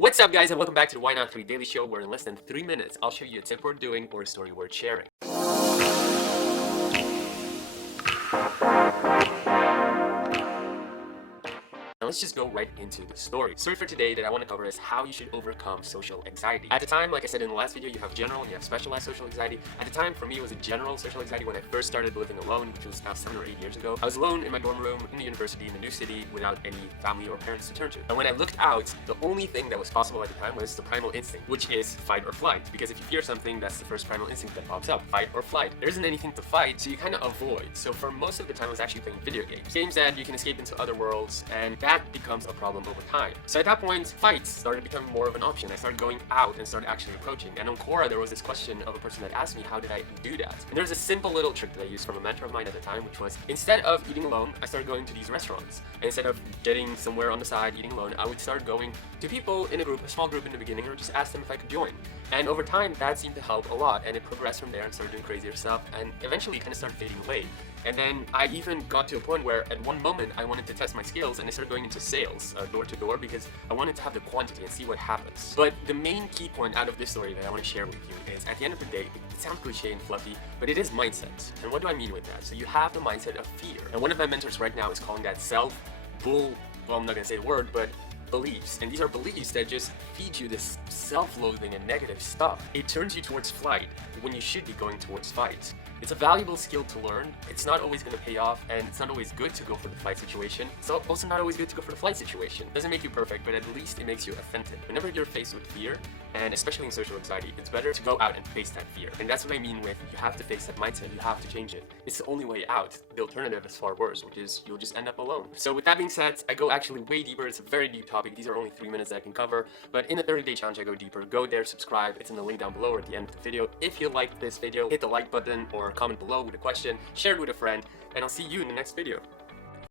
What's up, guys, and welcome back to the Why Not 3 Daily Show, where in less than 3 minutes, I'll show you a tip worth doing or a story worth sharing. Now let's just go right into the story. Story for today that I want to cover is how you should overcome social anxiety. At the time, like I said in the last video, you have general and you have specialized social anxiety. At the time, for me, it was a general social anxiety when I first started living alone, which was now 7 or 8 years ago. I was alone in my dorm room in the university in a new city without any family or parents to turn to. And when I looked out, the only thing that was possible at the time was the primal instinct, which is fight or flight. Because if you fear something, that's the first primal instinct that pops up, fight or flight. There isn't anything to fight, so you kind of avoid. So for most of the time, I was actually playing video games. Games that you can escape into other worlds, and that becomes a problem over time. So at that point, fights started becoming more of an option. I started going out and started actually approaching. And on Quora, there was this question of a person that asked me, how did I do that? And there's a simple little trick that I used from a mentor of mine at the time, which was instead of eating alone, I started going to these restaurants. And instead of getting somewhere on the side, eating alone, I would start going to people in a group, a small group in the beginning, or just ask them if I could join. And over time, that seemed to help a lot. And it progressed from there and started doing crazier stuff. And eventually, it kind of started fading away. And then I even got to a point where at one moment I wanted to test my skills and I started going into sales, door to door, because I wanted to have the quantity and see what happens. But the main key point out of this story that I want to share with you is at the end of the day, it sounds cliche and fluffy, but it is mindset. And what do I mean with that? So you have the mindset of fear. And one of my mentors right now is calling that well, I'm not going to say the word, but beliefs. And these are beliefs that just feed you this self-loathing and negative stuff. It turns you towards flight when you should be going towards fight. It's a valuable skill to learn. It's not always going to pay off, and it's not always good to go for the fight situation. It's also not always good to go for the flight situation. It doesn't make you perfect, but at least it makes you authentic. Whenever you're faced with fear, and especially in social anxiety, it's better to go out and face that fear. And that's what I mean with you have to face that mindset, you have to change it. It's the only way out. The alternative is far worse, which is you'll just end up alone. So with that being said, I go actually way deeper. It's a very deep topic. These are only 3 minutes that I can cover, but in the 30-day challenge, I go deeper. Go there, subscribe. It's in the link down below or at the end of the video. If you liked this video, hit the like button or comment below with a question, share it with a friend, and I'll see you in the next video.